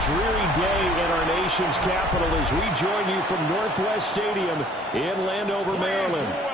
dreary day in our nation's capital as we join you from Northwest Stadium in Landover, Maryland.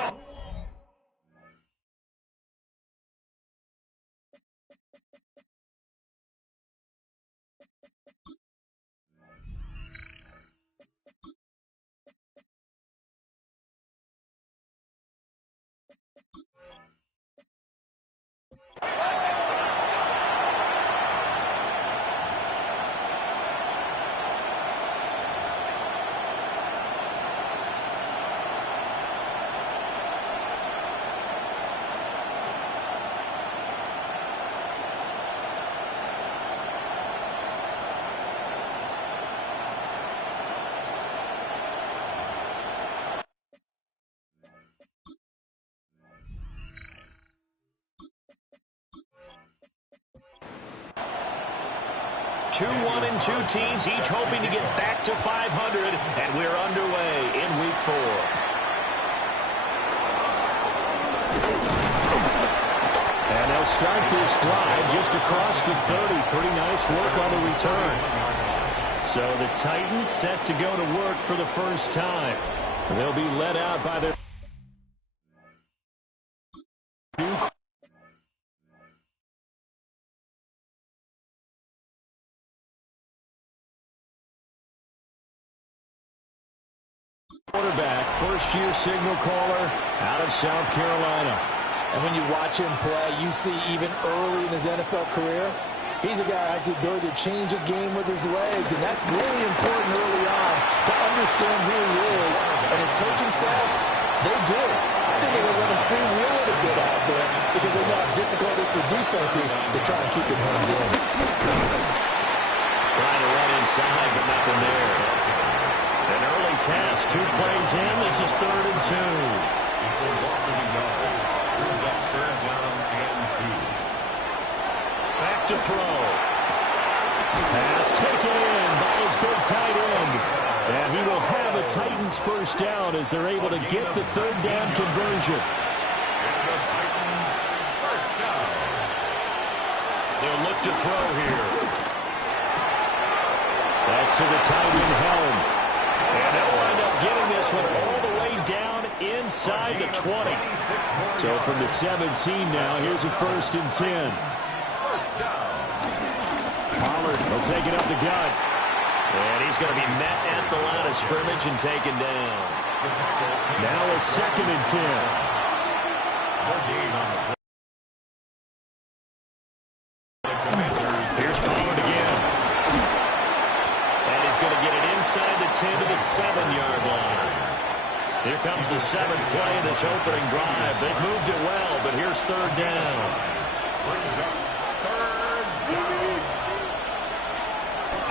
Two teams each hoping to get back to 500, and we're underway in Week 4. And they'll start this drive just across the 30. Pretty nice work on the return. So the Titans set to go to work for the first time. They'll be led out by their quarterback, first-year signal caller out of South Carolina. And when you watch him play, you see even early in his NFL career, he's a guy who has the ability to change a game with his legs, and that's really important early on to understand who he is. And his coaching staff, they do. I think they're going to let him free wheel it a bit out there because they know how difficult it is for defenses to try and keep him hemmed in. Trying to run inside, but nothing there. An early test, 2 plays in. This is 3rd and 2. It's a loss of a yard. Brings up 3rd down and 2. Back to throw. Pass taken in by his big tight end. And he will have a Titans first down as they're able to get the 3rd down conversion. The Titans first down. They'll look to throw here. That's to the tight end helm. And they'll wind up getting this one all the way down inside the 20. So from the 17 now, here's a 1st and 10. Pollard will take it up the gut. And he's going to be met at the line of scrimmage and taken down. Now a 2nd and 10. Here's Pollard again. And he's going to get it inside the 10 to the 7-yard line. Here comes the 7th play of this opening drive. They've moved it well, but here's 3rd down.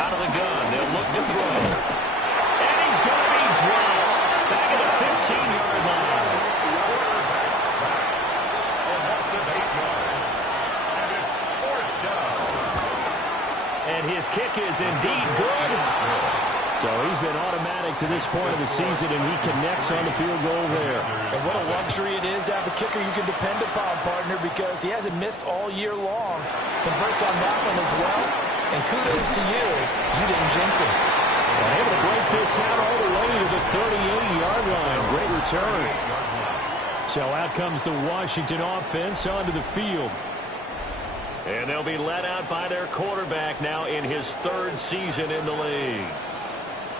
Out of the gun, they'll look to throw. And he's going to be dropped back at the 15-yard line. And his kick is indeed good. So he's been automatic to this point of the season, and he connects on the field goal there. And what a luxury it is to have a kicker you can depend upon, partner, because he hasn't missed all year long. Converts on that one as well. And kudos to you. You didn't jinx him. And able to break this out all the way to the 38-yard line. Great return. So out comes the Washington offense onto the field. And they'll be let out by their quarterback now in his 3rd season in the league.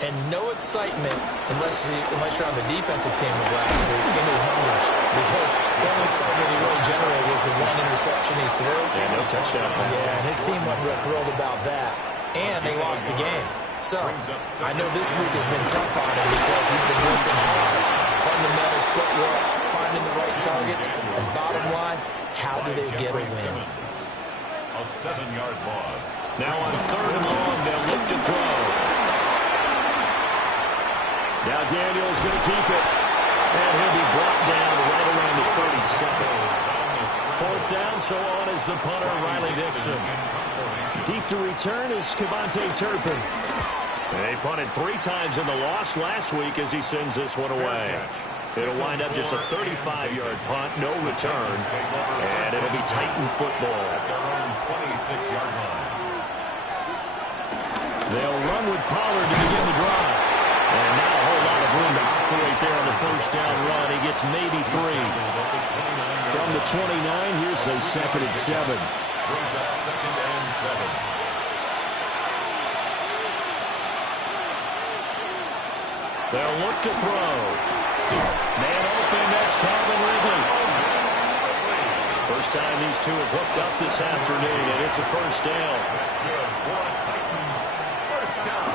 And no excitement unless you're on the defensive team of last week in his numbers. Because the only excitement he really generated was the 1 interception he threw. And no touchdown pass. Yeah, and his team wasn't real thrilled about that. And they lost the game. So, I know this week has been tough on him because he's been working hard. Fundamentals, footwork, finding the right targets. And bottom line, how do they get a win? A 7-yard loss. Now on 3rd and long, they'll look to throw. Now Daniel's going to keep it. And he'll be brought down right around the 37. 4th down, so on is the punter, Riley Dixon. Deep to return is Cavante Turpin. They punted 3 times in the loss last week as he sends this one away. It'll wind up just a 35-yard punt, no return. And it'll be Titan football. At their own 26-yard line. They'll run with Pollard to begin the drive. And not a whole lot of room to operate there on the first down run. He gets maybe 3. From the 29, here's a 2nd and 7. Brings up 2nd and 7. They'll look to throw. Man open, that's Calvin Ridley. First time these two have hooked up this afternoon, and it's a first down. That's good for a Titans first down.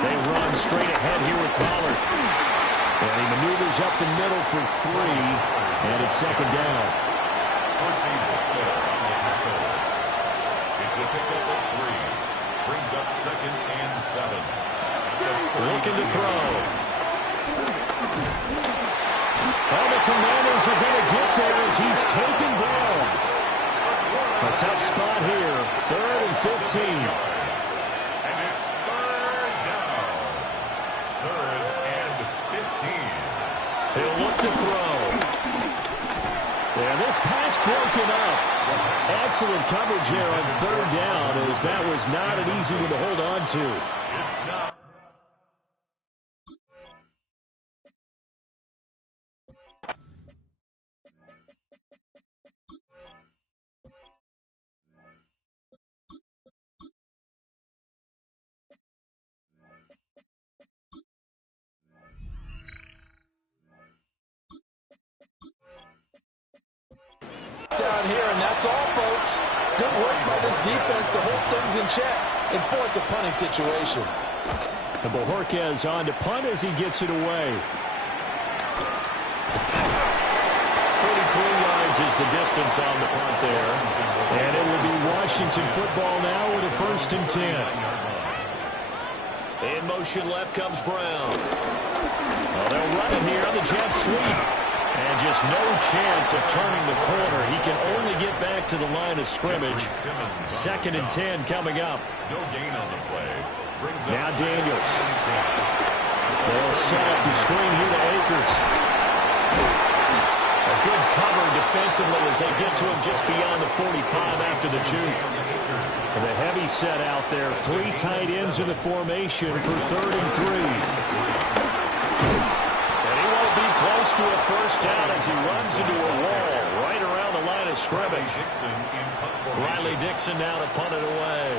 They run straight ahead here with Pollard. And he maneuvers up the middle for 3, and it's 2nd down. Percy Butler on the tackle. It's a pickup of 3. Brings up 2nd and 7. Looking to throw. Well, the Commanders are going to get there as he's taken down. A tough spot here. 3rd and 15. And it's 3rd down. 3rd and 15. He'll look to throw. Yeah, this pass broken up. Excellent coverage there on 3rd down, as that was not an easy one to hold on to. It's not. Down here, and that's all, folks. Good work by this defense to hold things in check and force a punting situation. And Bojorquez on to punt as he gets it away. 43 yards is the distance on the punt there. And it will be Washington football now with a 1st and 10. In motion left comes Brown. Well, they'll run it here on the jet sweep. And just no chance of turning the corner. He can only get back to the line of scrimmage. 2nd and 10 coming up. No gain on the play. Now Daniels. They'll set up the screen here to Akers. A good cover defensively as they get to him just beyond the 45 after the juke. The heavy set out there. 3 tight ends in the formation for 3rd and 3. Close to a first down as he runs into a wall right around the line of scrimmage. Riley Dixon now to punt it away.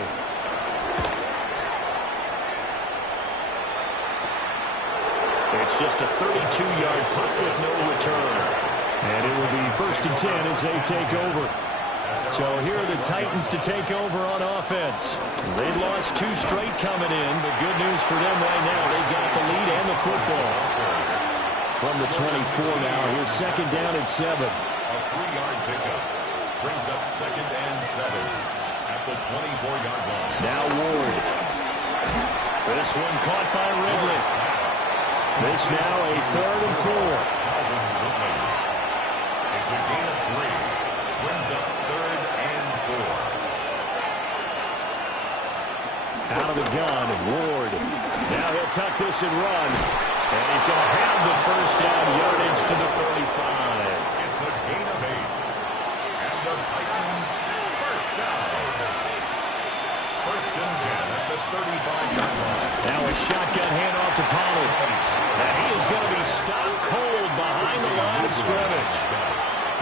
It's just a 32-yard punt with no return. And it will be 1st and 10 as they take over. So here are the Titans to take over on offense. They lost 2 straight coming in, but good news for them right now. They've got the lead and the football. From the 24 now, here's 2nd down and 7. A 3-yard pickup. Brings up 2nd and 7 at the 24-yard line. Now Ward. This one caught by Ridley. This now a 3rd and 4. It's a gain of 3. Brings up 3rd and 4. Out of the gun, Ward. Now he'll tuck this and run. And he's going to have the first down yardage to the 35. It's a gain of 8. And the Titans first down. 1st and 10 at the 35-yard line. Now a shotgun handoff to Pollard. And he is going to be stopped cold behind the line of scrimmage.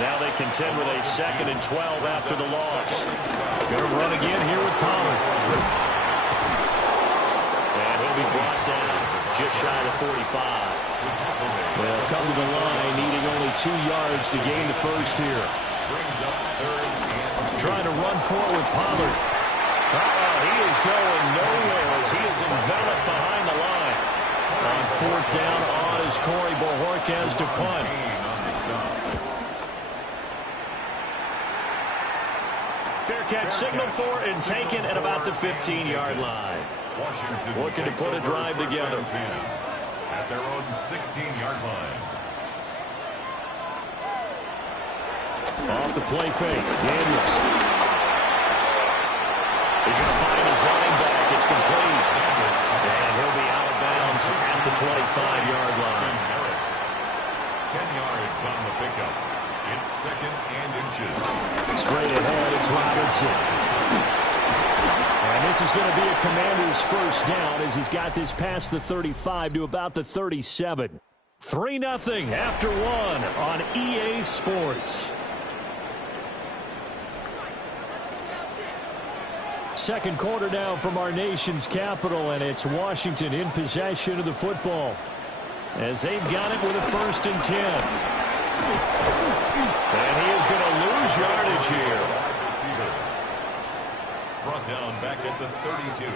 Now they contend with a 2nd and 12 after the loss. Going to run again here with Pollard. And he'll be brought down just shy of 45. They'll come to the line, needing only 2 yards to gain the first here. Brings up 3rd and trying to run forward with Pollard. He is going nowhere as he is enveloped behind the line. On 4th down on is Corey Bojorquez to punt. Fair catch signaled for and taken at about the 15-yard line. Washington looking to put a drive together. At their own 16-yard line. Off the play fake. Daniels. He's going to find his running back. It's complete. And he'll be out of bounds at the 25-yard line. 10 yards on the pickup. It's 2nd and inches. Straight ahead, it's Robinson. And this is going to be a Commander's first down as he's got this past the 35 to about the 37. 3-0 after one on EA Sports. Second quarter now from our nation's capital, and it's Washington in possession of the football as they've got it with a 1st and 10. And he is going to lose yardage here. Brought down back at the 32.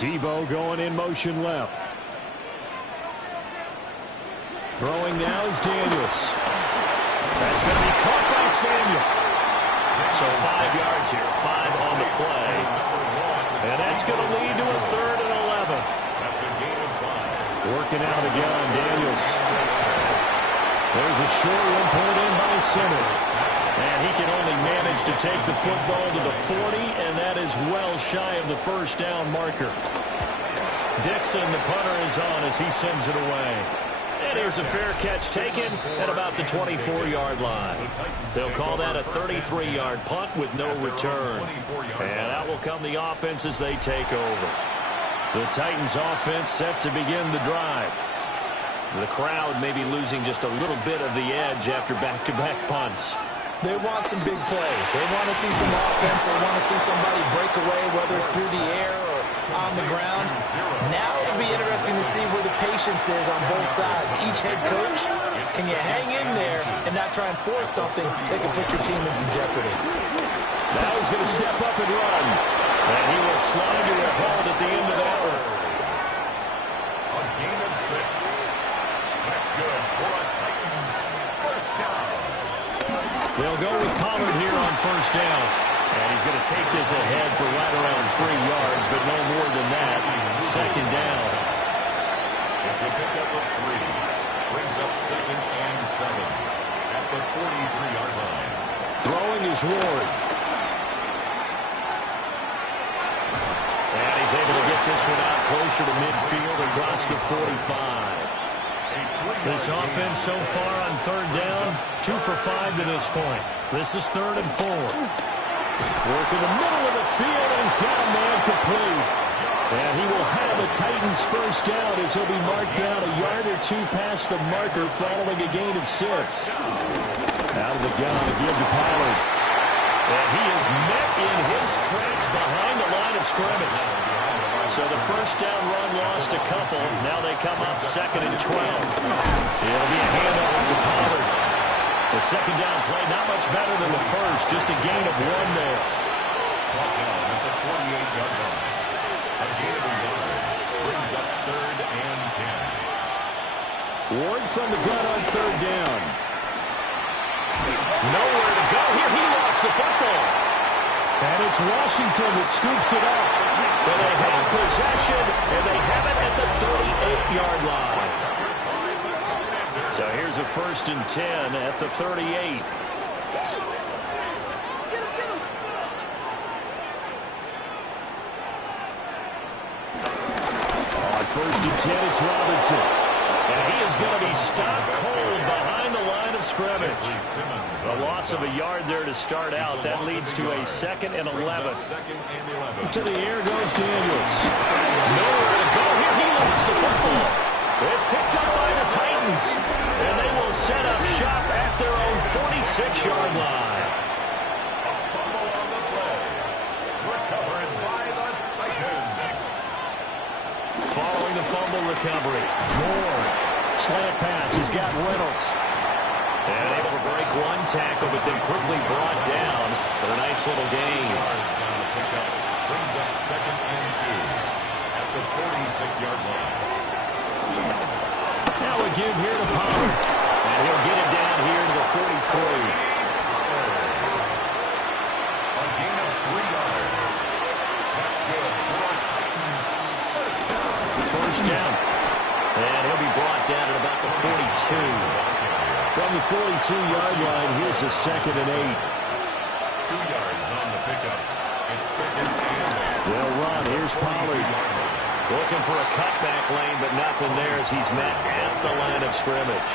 Debo going in motion left. Throwing now is Daniels. That's going to be caught by Samuel. So 5 yards here, 5 on the play. And that's going to lead to a 3rd and 11. That's a gain of 5. Working out again, Daniels. There's a short one pulled in by Simmons. And he can only manage to take the football to the 40, and that is well shy of the first down marker. Dixon, the punter, is on as he sends it away. And here's a fair catch taken at about the 24-yard line. They'll call that a 33-yard punt with no return. And out will come the offense as they take over. The Titans offense set to begin the drive. The crowd may be losing just a little bit of the edge after back-to-back punts. They want some big plays. They want to see some offense. They want to see somebody break away, whether it's through the air or on the ground. Now it'll be interesting to see where the patience is on both sides. Each head coach, can you hang in there and not try and force something that could put your team in some jeopardy? Now he's going to step up and run. And he will slide to a halt at the end of that one. A gain of 6. That's good for a Titans first down. They'll go with Pollard here on first down. And he's going to take this ahead for right around 3 yards, but no more than that. Second down. It's a pickup of 3. Brings up 2nd and 7 at the 43-yard line. Throwing is Ward. And he's able to get this one out closer to midfield across the 45. This offense so far on third down, 2 for 5 to this point. This is 3rd and 4. Work in the middle of the field, and he's got a man complete. And he will have a Titans first down as he'll be marked down a yard or 2 past the marker following a gain of 6. Out of the gun to give to Pollard. And he is met in his tracks behind the line of scrimmage. So the first down run lost a couple. Now they come up 2nd and 12. It'll be a handoff to Pollard. The second down play not much better than the first. Just a gain of 1 there. Brought down at the 48-yard line. A gain of 1 brings up 3rd and 10. Ward from the gun on third down. Nowhere to go here. He lost the football. And it's Washington that scoops it up. But they have possession, and they have it at the 38-yard line. So here's a 1st and 10 at the 38. On 1st and 10, it's Robinson. And he is going to be stopped cold behind the line of scrimmage. A loss of a yard there to start out. That leads to a 2nd and 11. To the air goes Daniels. Nowhere to go here. He lost the football. It's picked up by the Titans. And they will set up shop at their own 46-yard line. A fumble on the play. Recovered by the Titans. Following the fumble recovery. Moore. Slant pass. He's got Reynolds. And able to break 1 tackle, but then quickly brought down. But a nice little gain. Yards on the pickup. Brings up 2nd and 2 at the 46-yard line. Now a give here to Pollard. And he'll get it down here to the 43. A gain of 3 yards. That's good for Titans. First down. First down. And he'll be brought down at about the 42. From the 42-yard line, here's a 2nd and 8. 2 yards on the pickup. It's 2nd and 8. They'll run. Here's Pollard. Looking for a cutback lane, but nothing there as he's met at the line of scrimmage.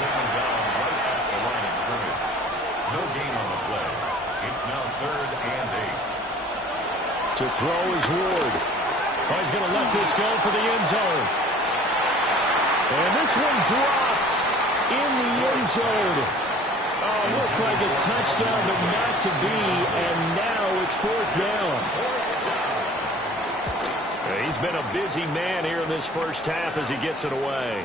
Taken down right at the line of scrimmage. No gain on the play. It's now 3rd and 8. To throw is Ward. Oh, he's going to let this go for the end zone. And this one dropped in the end zone. Oh, looked like a touchdown, but not to be. And now it's 4th down. He's been a busy man here in this first half as he gets it away.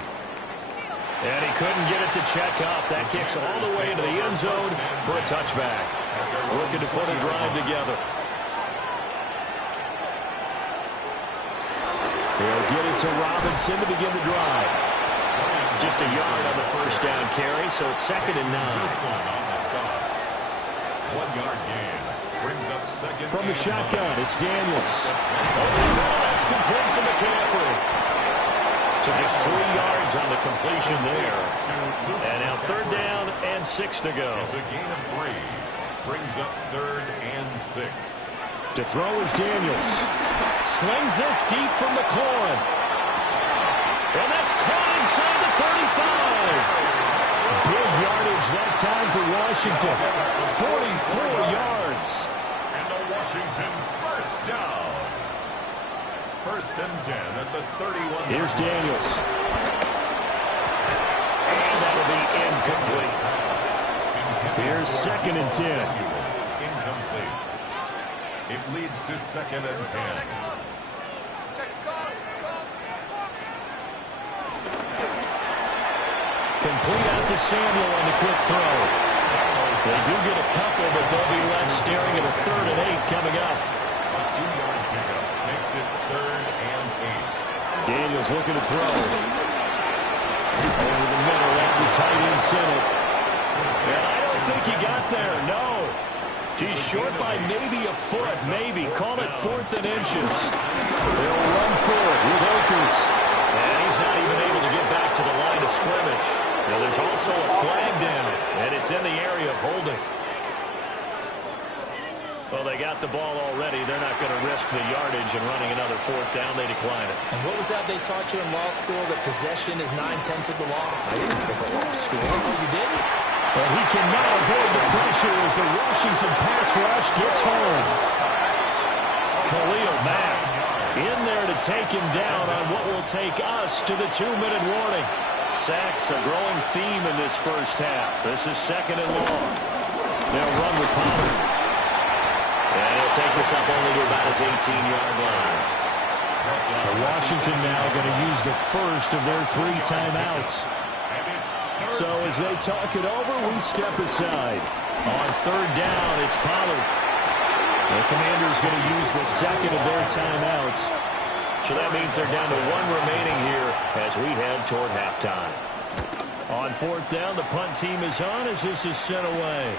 And he couldn't get it to check up. That kicks all the way into the end zone for a touchback. Looking to put a drive together. He'll get it to Robinson to begin the drive. Just a yard on the first down carry, so it's 2nd and 9. 1 yard gain. Brings up 2nd. From the shotgun, it's Daniels. Oh, no, that's complete to McCaffrey. So just 3 yards on the completion there. And now 3rd down and 6 to go. It's a gain of 3. Brings up 3rd and 6. To throw is Daniels. Slings this deep from McLaurin. And that's caught inside the 35. Big yardage that time for Washington. 44 yards. And a Washington first down. 1st and 10 at the 31. Here's Daniels. And that'll be incomplete. Here's 2nd and 10. Incomplete. It leads to 2nd and 10. Complete out to Samuel on the quick throw. They do get a couple, but they'll be left staring at a 3rd and 8 coming up. A 2-yard pickup makes it 3rd and 8. Daniels looking to throw. Over the middle, that's the tight end center. And I don't think he got there, no. He's short by maybe a foot, maybe. Call it 4th and inches. They'll run for it with Akers. And he's not even able to get back to the line of scrimmage. Now, there's also a flag down, and it's in the area of holding. Well, they got the ball already. They're not going to risk the yardage and running another 4th down. They decline it. And what was that they taught you in law school, that possession is 9/10 of the law? I didn't go to law school. Oh, you didn't? But he cannot avoid the pressure as the Washington pass rush gets home. Khalil Mack in there to take him down on what will take us to the 2-minute warning. Sacks a growing theme in this first half. This is 2nd and long. They'll run with Pollard. And he'll take this up only to about his 18-yard line. Washington now going to use the first of their 3 timeouts. So as they talk it over, we step aside. On 3rd down, it's Pollard. The Commanders going to use the 2nd of their timeouts. So that means they're down to 1 remaining here as we head toward halftime. On 4th down, the punt team is on as this is sent away.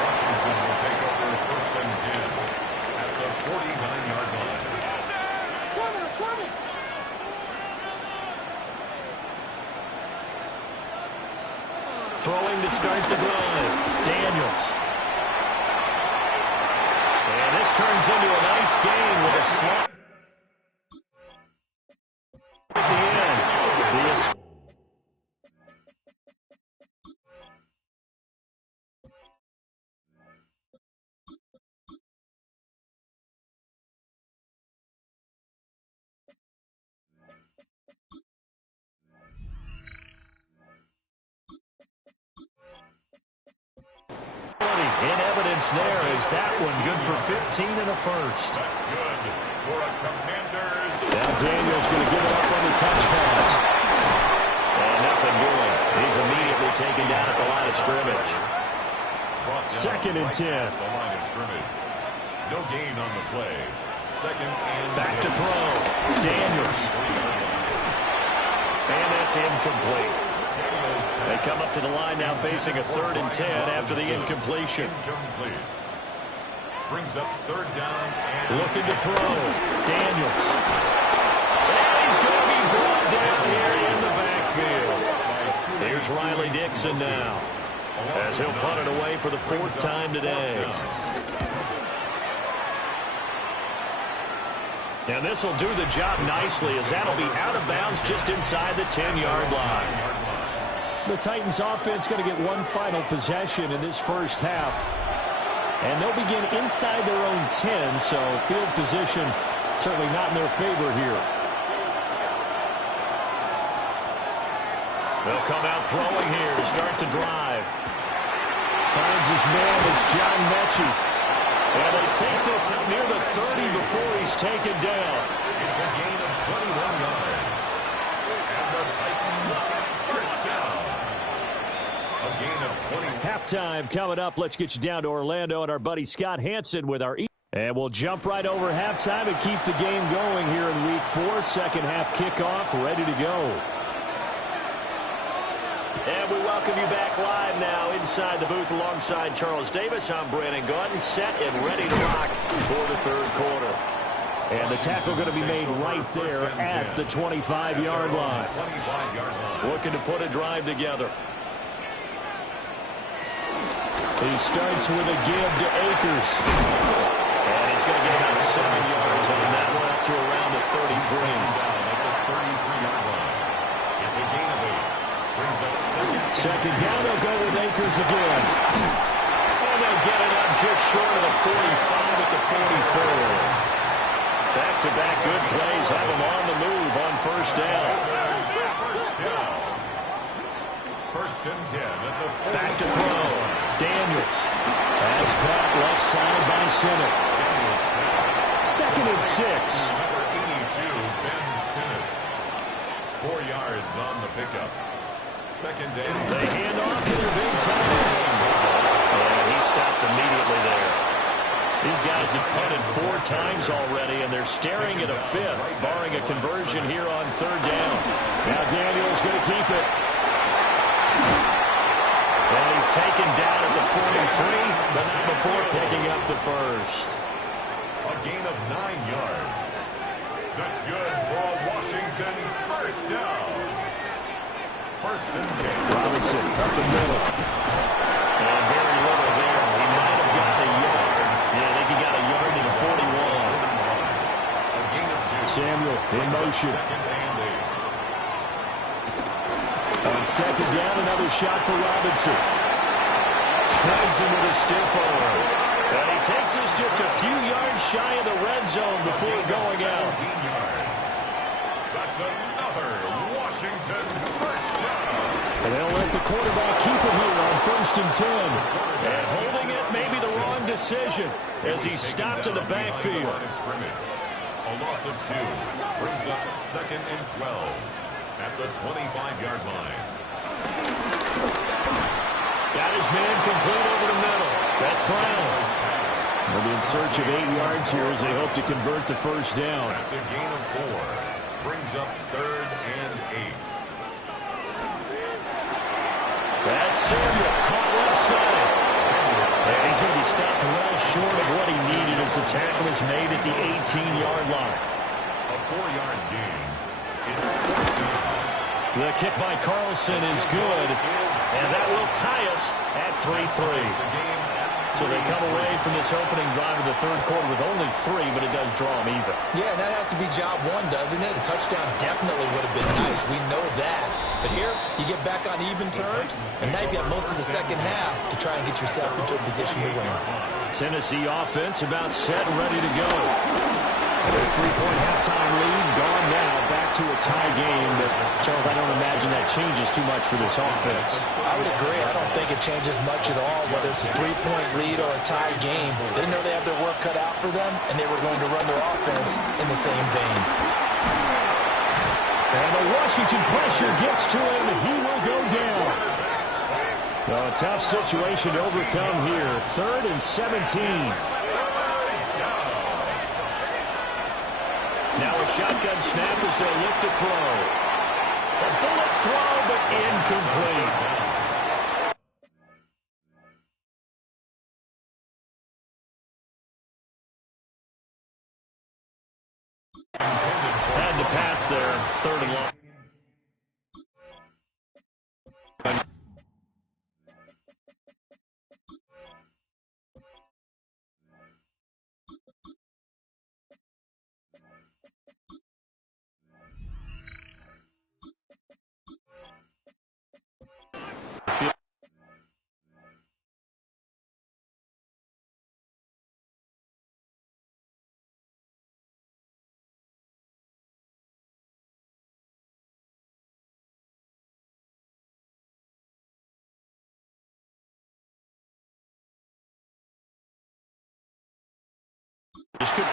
Washington will take over 1st and 10 at the 49-yard line. Throwing to start the drive. Daniels. And this turns into a nice gain with a slot at the end. In evidence there is that one good for 15 and a first. That's good for a Commanders. Now Daniels going to give it up on the touch pass. And nothing doing. He's immediately taken down at the line of scrimmage. 2nd and 10. The line of scrimmage. No gain on the play. 2nd and back 10. To throw. Daniels. And that's incomplete. They come up to the line now facing a 3rd and 10 after the incompletion. Incomplete. Brings up 3rd down and looking to throw. Daniels. And he's going to be brought down here in the backfield. Here's Riley Dixon now as he'll punt it away for the 4th time today. And this will do the job nicely as that'll be out of bounds just inside the 10-yard line. The Titans offense going to get one final possession in this first half. And they'll begin inside their own 10, so field position certainly not in their favor here. They'll come out throwing here to start the drive. Finds his man is John Mechie. And they take this up near the 30 before he's taken down. It's a gain of 21 yards. And the Titans first down. A gain of 20. Halftime coming up. Let's get you down to Orlando and our buddy Scott Hansen with our... And we'll jump right over halftime and keep the game going here in Week 4. Second half kickoff ready to go. And we welcome you back live now inside the booth alongside Charles Davis. I'm Brandon Gordon, set and ready to rock for the third quarter. And the tackle going to be made right there at the 25-yard line. Looking to put a drive together. He starts with a give to Akers. And he's going to get about 7 yards on that one up to around the 33. Down at the 33-yard line. It's a gain of 8. Brings up second down, they'll go with Akers again. And they'll get it up just short of the 45 at the 44. Back-to-back good plays have them on the move on first down. First down. First and 10 at the 40. Back to throw. Daniels. That's caught left side by Sinnott. Second and 6. Number 82, Ben Sinnott. 4 yards on the pickup. Second down. They hand off to their big tight end. And he stopped immediately there. These guys have punted 4 times already, and they're staring at a 5th, barring a conversion here on third down. Now Daniels going to keep it. And he's taken down at the 43, but not before picking up the first. A gain of 9 yards. That's good for a Washington first down. First and 10. Robinson up the middle. And very little there. He might have got a yard. Yeah, I think he got a yard to the 41. A gain of 2. Samuel in motion. Second and 8. On second down, another shot for Robinson. Shreds him with a stiff arm. And he takes us just a few yards shy of the red zone before going out. 17 yards. That's another Washington first down. And they'll let the quarterback keep it here on first and 10. And holding it may be the wrong decision as he stopped in the backfield. A loss of 2 brings up second and 12 at the 25-yard line. Got his man complete over the middle. That's Brown. They'll be in search of 8 yards here as they hope to convert the first down. That's a gain of 4. Brings up third and 8. That's Samuel, caught left side. And he's going to be stopped well short of what he needed as the tackle is made at the 18-yard line. A 4-yard gain. The kick by Carlson is good, and that will tie us at 3-3. So they come away from this opening drive of the third quarter with only 3, but it does draw them even. Yeah, and that has to be job 1, doesn't it? A touchdown definitely would have been nice. We know that. But here, you get back on even terms, and now you've got most of the second half to try and get yourself into a position to win. Tennessee offense about set and ready to go. Their 3-point halftime lead gone now, back to a tie game. But, Charles, I don't imagine that changes too much for this offense. I would agree. I don't think it changes much at all, whether it's a 3-point lead or a tie game. They know they have their work cut out for them, and they were going to run their offense in the same vein. And the Washington pressure gets to him, and he will go down. Well, a tough situation to overcome here. 3rd and 17. Now a shotgun snap as they look to throw. A bullet throw, but incomplete. Had to pass there, 3rd and long. This could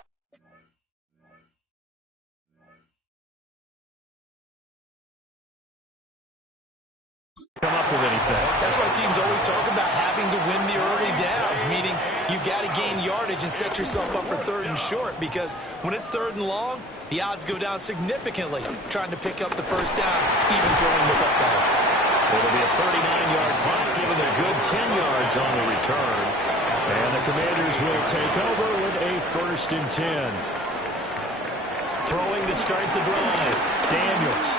come up with anything. That's why teams always talk about having to win the early downs, meaning you've got to gain yardage and set yourself up for third and short, because when it's third and long, the odds go down significantly trying to pick up the first down, even throwing the football. It'll be a 39-yard punt, giving a good 10 yards on the return. And the Commanders will take over with a 1st and 10. Throwing to start the drive. Daniels.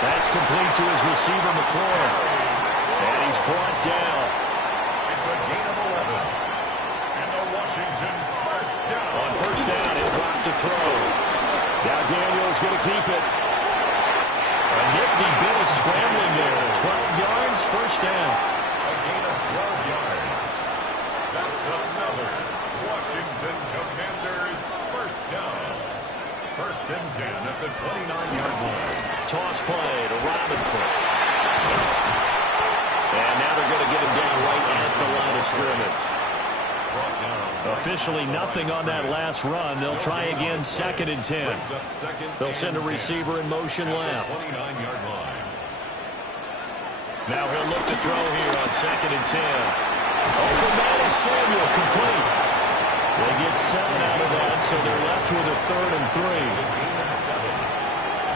That's complete to his receiver, McClure. And he's brought down. It's a gain of 11. And the Washington first down. On first down, he'll drop to throw. Now Daniels going to keep it. A nifty bit of scrambling there. 12 yards, first down. A gain of 12 yards. That's another Washington Commanders first down. 1st and 10 at the 29-yard line. Toss play to Robinson. And now they're going to get him down right at the line of scrimmage. Officially nothing on that last run. They'll try again 2nd and 10. They'll send a receiver in motion left. 29-yard line. Now he'll look to throw here on 2nd and 10. Open man is Samuel, complete. They get 7 out of that, so they're left with a 3rd and 3. Gain of 7.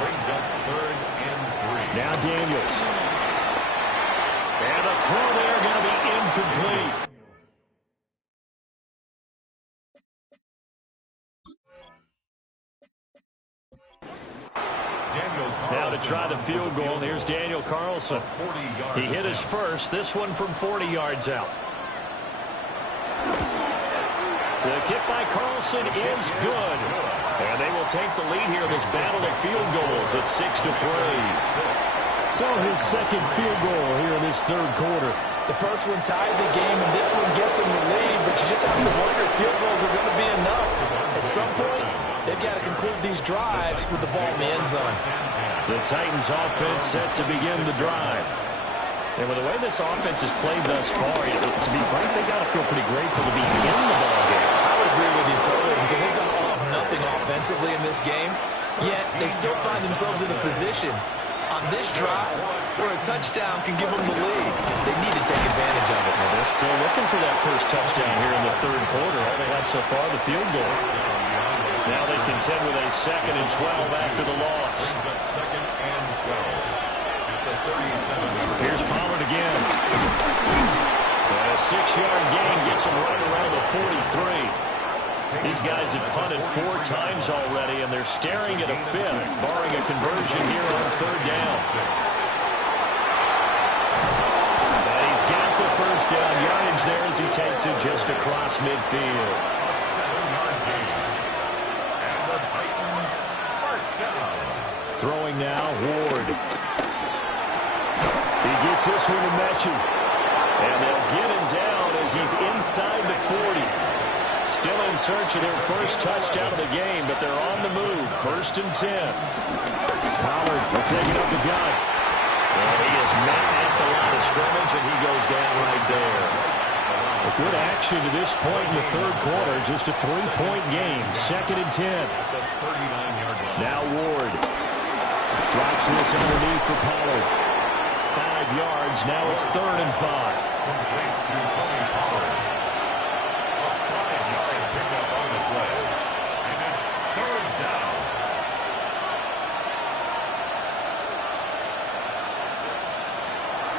Brings up 3rd and 3. Now Daniels. And a throw there going to be incomplete. Now to try the field goal, here's Daniel Carlson. He hit his first, this one from 40 yards out. The kick by Carlson is good. And they will take the lead here in this battle of field goals at 6-3. So his 2nd field goal here in this 3rd quarter. The first one tied the game, and this one gets them the lead, but you just have to wonder if field goals are going to be enough. At some point, they've got to conclude these drives with the ball in the end zone. The Titans offense set to begin the drive. And with the way this offense has played thus far, to be frank, they've got to feel pretty grateful to be in the ball game. I would agree with you totally, because they've done all of nothing offensively in this game, yet they still find themselves in a position on this drive where a touchdown can give them the lead. They need to take advantage of it. Well, they're still looking for that first touchdown here in the 3rd quarter. All they have so far, the field goal. Now they contend with a 2nd and 12 after the loss. Brings up 2nd and 12. At the 37. Here's Pollard again. And a 6-yard gain gets him right around the 43. These guys have punted 4 times already, and they're staring at a 5th, barring a conversion here on 3rd down. And he's got the first down yardage there as he takes it just across midfield. A 7-yard gain. And the Titans first down. Throwing now, Ward. He gets this one to Mechie. And they'll get him down as he's inside the 40. Still in search of their first touchdown of the game, but they're on the move. 1st and 10. Pollard will take it up the gut. And he is met at the line of scrimmage, and he goes down right there. A good action to this point in the 3rd quarter. Just a 3-point game. 2nd and 10. Now Ward drops this underneath for Pollard. 5 yards. Now it's 3rd and 5. Complete to Tony Pollard. A 5-yard pickup on the play. And it's 3rd down.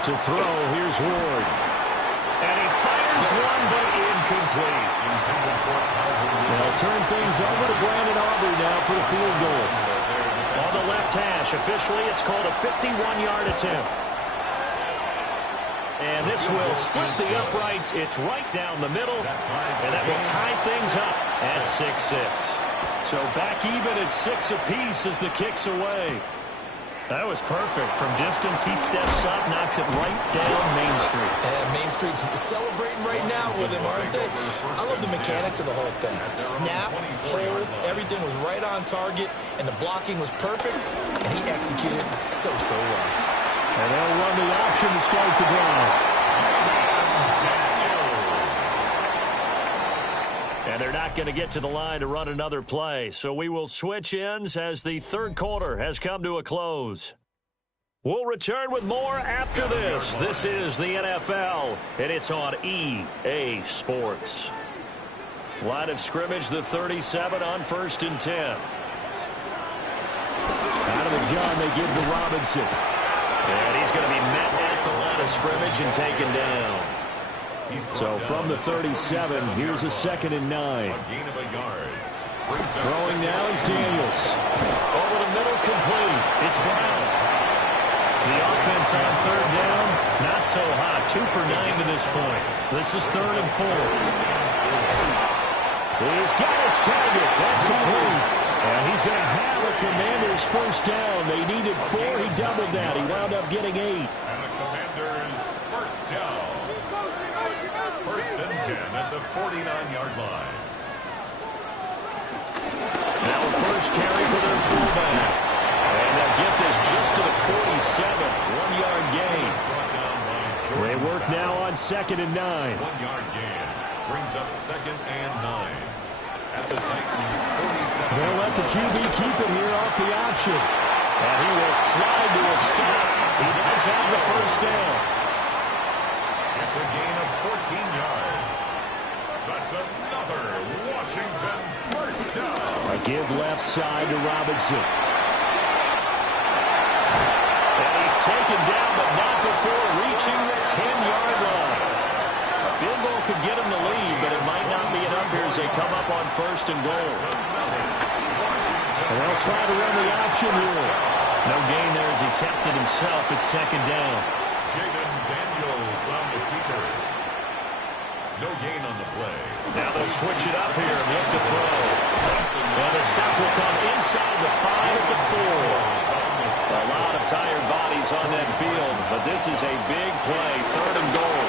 To throw, here's Ward. And he fires one, but incomplete. They'll turn things over to Brandon Aubrey now for the field goal. On the left hash, officially it's called a 51-yard attempt. And this will split the uprights. It's right down the middle, and that will tie things up at 6-6. So back even at 6 apiece as the kick's away. That was perfect. From distance, he steps up, knocks it right down Main Street. And Main Street's celebrating right now with him, aren't they? I love the mechanics of the whole thing. Snap, hold, everything was right on target, and the blocking was perfect, and he executed so well. And they'll run the option to start the drive. And And they're not going to get to the line to run another play. So we will switch ends as the third quarter has come to a close. We'll return with more after this. This is the NFL, and it's on EA Sports. Line of scrimmage, the 37 on 1st and 10. Out of the gun, they give to Robinson. And he's going to be met at the line of scrimmage and taken down. So from the 37, here's a 2nd and 9. Throwing now is Daniels. Over the middle, complete. It's Brown. The offense on 3rd down, not so hot. 2 for 9 to this point. This is 3rd and 4. He's got his target. That's complete. And he's going to have a Commanders first down. They needed 4. He doubled that. He wound up getting 8. And the Commanders first down. 1st and 10 at the 49-yard line. Now a first carry for their fullback. And they'll get this just to the 47. 1-yard gain. They work now on 2nd and 9. 1-yard gain. Brings up 2nd and 9. At the Titans, 47. They'll let the QB keep it here off the option. And he will slide to a stop. He does have the first down. It's a gain of 14 yards. That's another Washington first down. A give left side to Robinson. And he's taken down, but not before reaching the 10-yard line. A field goal could get him the lead, but it might not be enough here as they come up on 1st and goal. And they'll try to run the option here. No gain there as he kept it himself. It's 2nd down. Jaden Daniels on the keeper. No gain on the play. Now they'll switch it up here and look to throw. And the stop will come inside the 5 at the 4. A lot of tired bodies on that field, but this is a big play. 3rd and goal.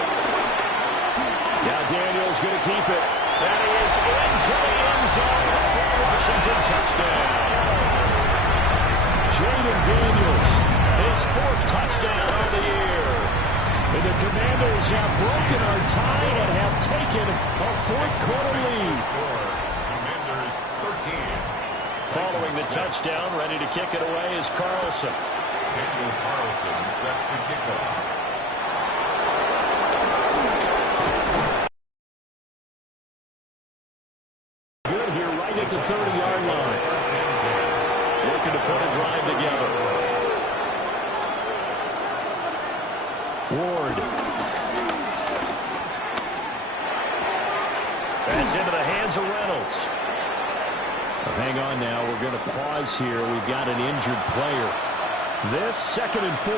Now Daniels going to keep it. That is into the end zone for a Washington touchdown. Jaden Daniels, his 4th touchdown of the year. And the Commanders have broken our tie and have taken a 4th quarter lead. Commanders 13. Following the touchdown, ready to kick it away is Carlson. Daniel Carlson set to kick off. Good here right at the 30-yard line. Looking to put a drive together. Ward. That's into the hands of Reynolds. Hang on now. We're going to pause here. We've got an injured player. This 2nd and 4.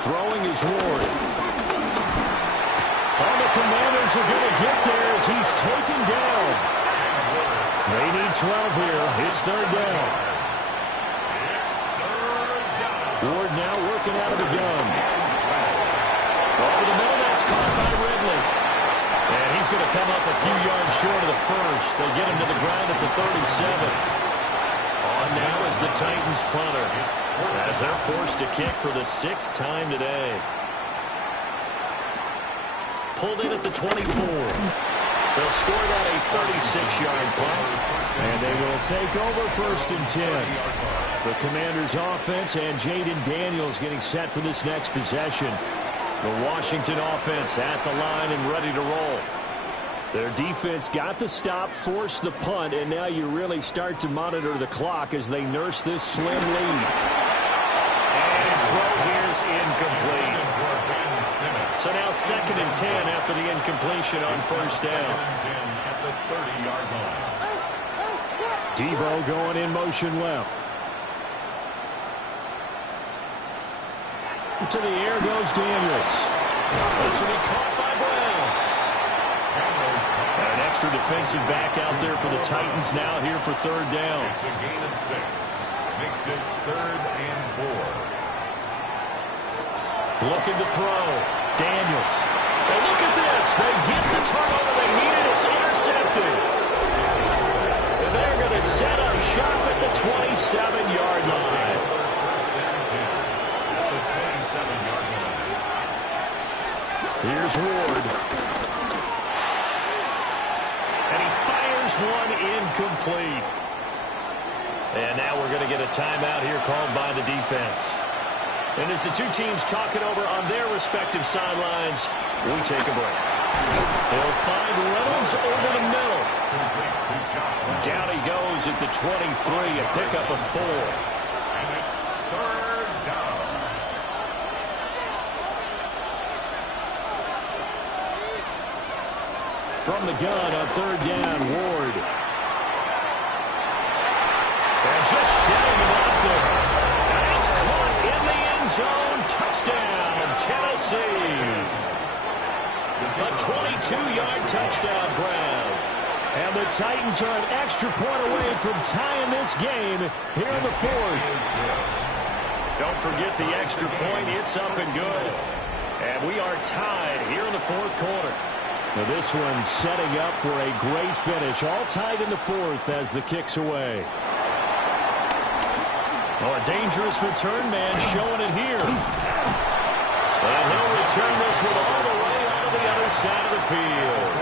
Throwing is Ward. All the Commanders are going to get there as he's taken down. They need 12 here. It's 3rd down. Ward now working out of the gun. Over the middle, that's caught by Ridley. And he's going to come up a few yards short of the first. They get him to the ground at the 37. On now is the Titans punter, as they're forced to kick for the 6th time today. Pulled in at the 24. They'll score that a 36-yard punt. And they will take over 1st and 10. The Commanders' offense and Jaden Daniels getting set for this next possession. The Washington offense at the line and ready to roll. Their defense got the stop, forced the punt, and now you really start to monitor the clock as they nurse this slim lead. And his throw here is incomplete. So now 2nd and 10 after the incompletion on 1st down. At the 30-yard line. Debo going in motion left. To the air goes Daniels. This will be caught by Brown. An extra defensive back out there for the Titans now here for 3rd down. It's a gain of 6. Makes it 3rd and 4. Looking to throw. Daniels. And look at this. They get the turnover they needed. It's intercepted. And they're going to set up shop at the 27-yard line. 27 yards. Here's Ward. And he fires one incomplete. And now we're going to get a timeout here called by the defense. And as the two teams talk it over on their respective sidelines, we take a break. They'll find Reynolds over the middle. Down he goes at the 23, a pickup of 4. And it's third down. From the gun on third down, Ward. And just shedding him off there. And it's caught in the end zone. Touchdown, Tennessee. A 22-yard touchdown grab. And the Titans are an extra point away from tying this game here in the fourth. Don't forget the extra point. It's up and good. And we are tied here in the fourth quarter. Now this one setting up for a great finish. All tied in the fourth as the kick's away. Oh, a dangerous return man showing it here. And he'll return this one all the way out of the other side of the field.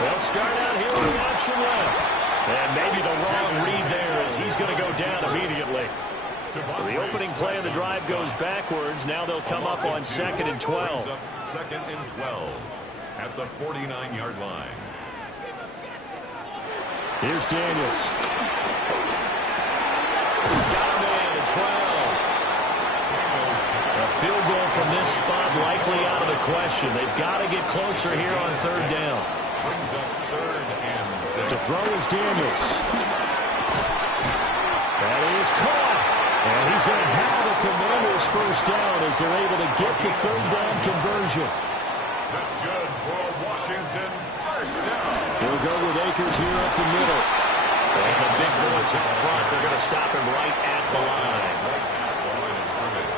They'll start out here with the option left. And maybe the wrong read there as he's going to go down immediately. So the opening play of the drive goes backwards. Now they'll come up on 2nd and 12. 2nd and 12 at the 49-yard line. Here's Daniels. Got him in. It's 12. A field goal from this spot likely out of the question. They've got to get closer here on third down. Brings up 3rd and 6. To throw is Daniels. That is caught. And he's going to have the Commanders first down as they're able to get the third down conversion. That's good for Washington. First down. He'll go with Akers here up the middle. And the big boys up front, they're going to stop him right at the line. Right at the line of scrimmage.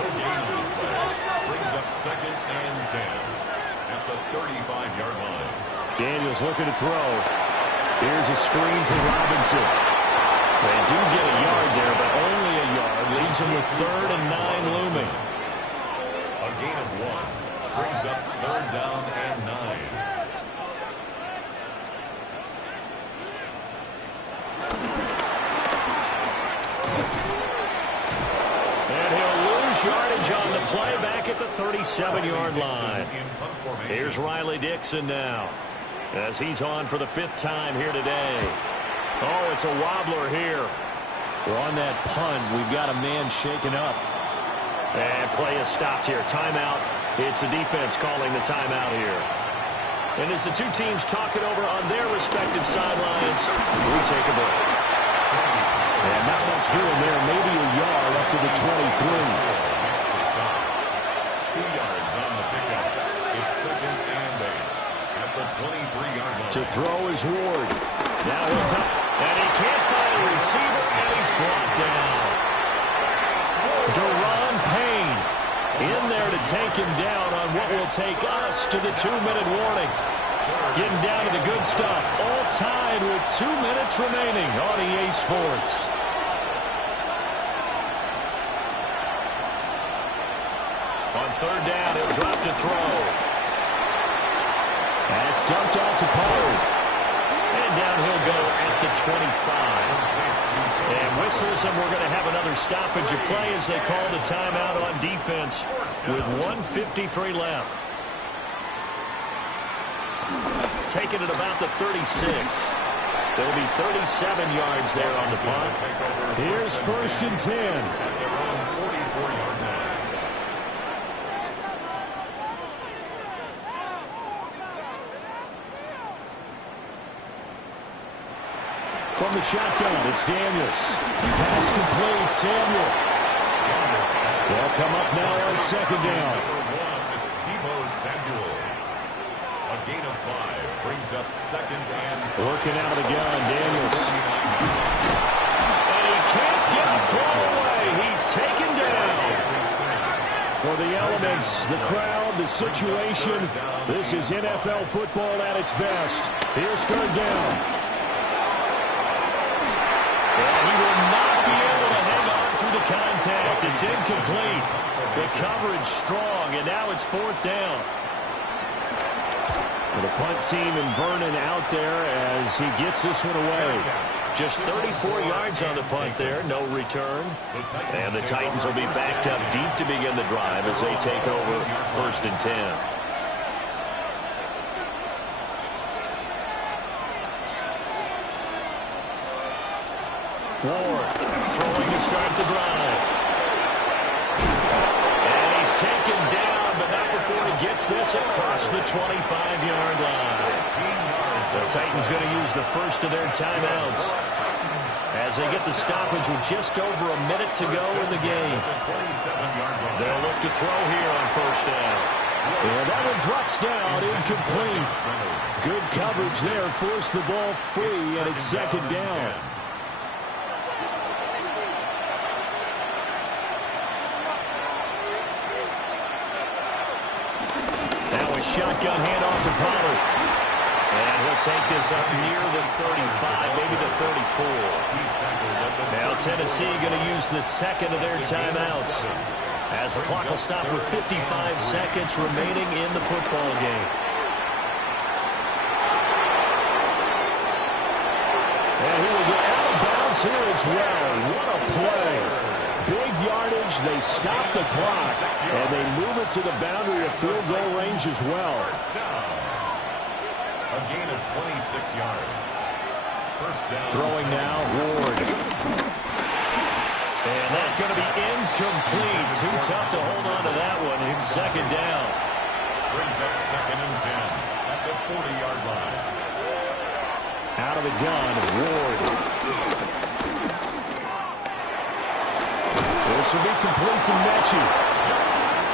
No gain on the play. Brings up 2nd and 10 at the 35-yard line. Daniels looking to throw. Here's a screen for Robinson. They do get a yard there, but only a yard. Leaves them with 3rd and 9 looming. A gain of 1. Brings up 3rd down and 9. And he'll lose yardage on the play back at the 37-yard line. Here's Riley Dixon now as he's on for the 5th time here today. Oh, it's a wobbler here. Well, on that punt, we've got a man shaken up. And play is stopped here. Timeout. It's the defense calling the timeout here. And as the two teams talk it over on their respective sidelines, we take a break. And not much doing there. Maybe a yard up to the 23. 2 yards on the pickup. It's 2nd and 8 at the 23-yard line. To throw is Ward. Now it's up. And he can't find a receiver, and he's brought down. Deron Payne in there to take him down on what will take us to the 2-minute warning. Getting down to the good stuff. All tied with 2 minutes remaining on EA Sports. On third down, he'll drop to throw. That's dumped off to Pollard. And down he'll go at the 25. And whistles, and we're going to have another stoppage of play as they call the timeout on defense with 1:53 left. Taking it about the 36. There'll be 37 yards there on the punt. Here's 1st and 10. From the shotgun, it's Daniels. Pass complete, Samuel. They'll come up now on 2nd down. Samuel. A gain of 5 brings up 2nd and 5. Working out of the gun, Daniels. And he can't get a throw away. He's taken down. For the elements, the crowd, the situation, this is NFL football at its best. Here's 3rd down. And he will not be able to hang contact. It's incomplete. The coverage strong, and now it's fourth down. The punt team and Vernon out there as he gets this one away. Just 34 yards on the punt there, no return. And the Titans will be backed up deep to begin the drive as they take over first and 10. Ward throwing to start the drive. And he's taken down, but not before he gets this across the 25-yard line. The Titans going to use the first of their timeouts as they get the stoppage with just over a minute to go in the game. They'll look to throw here on first down. And that one drops down, incomplete. Good coverage there, forced the ball free, and it's second down. Now a shotgun handoff to Pollard. And he'll take this up near the 35, maybe the 34. Now Tennessee going to use the second of their timeouts as the clock will stop with 55 seconds remaining in the football game. And he will get out of bounds here as well. What a play. Big yardage. They stop the clock, and they move it to the boundary of field goal range as well. A gain of 26 yards. First down. Throwing now, Ward. And that's going to be incomplete. Too tough to hold on to that one. It's second down. Brings up second and 10 at the 40-yard line. Out of the gun, Ward. This will be complete to Mechie.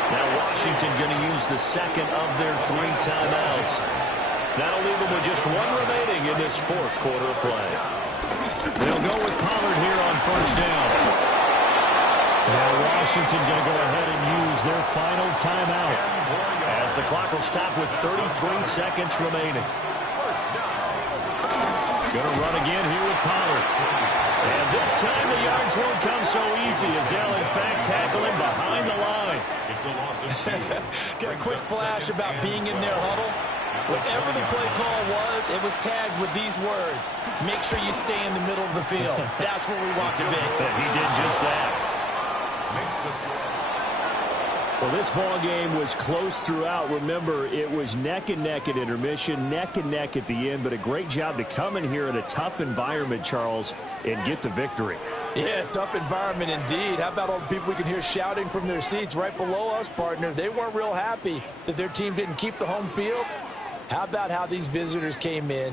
Now Washington going to use the second of their three timeouts. That'll leave them with just one remaining in this fourth quarter of play. They'll go with Pollard here on first down. Now Washington going to go ahead and use their final timeout. As the clock will stop with 33 seconds remaining. Going to run again here with Pollard. And this time the yards won't come so easy as they'll in fact tackle him behind the line. It's a loss of 2. Get a quick flash about being in their huddle. Whatever the play call was, it was tagged with these words. Make sure you stay in the middle of the field. That's where we want to be. He did just that. Makes the score. Well, this ball game was close throughout. Remember, it was neck and neck at intermission, neck and neck at the end, but a great job to come in here in a tough environment, Charles, and get the victory. Yeah, tough environment indeed. How about all the people we can hear shouting from their seats right below us, partner? They weren't real happy that their team didn't keep the home field. How about how these visitors came in?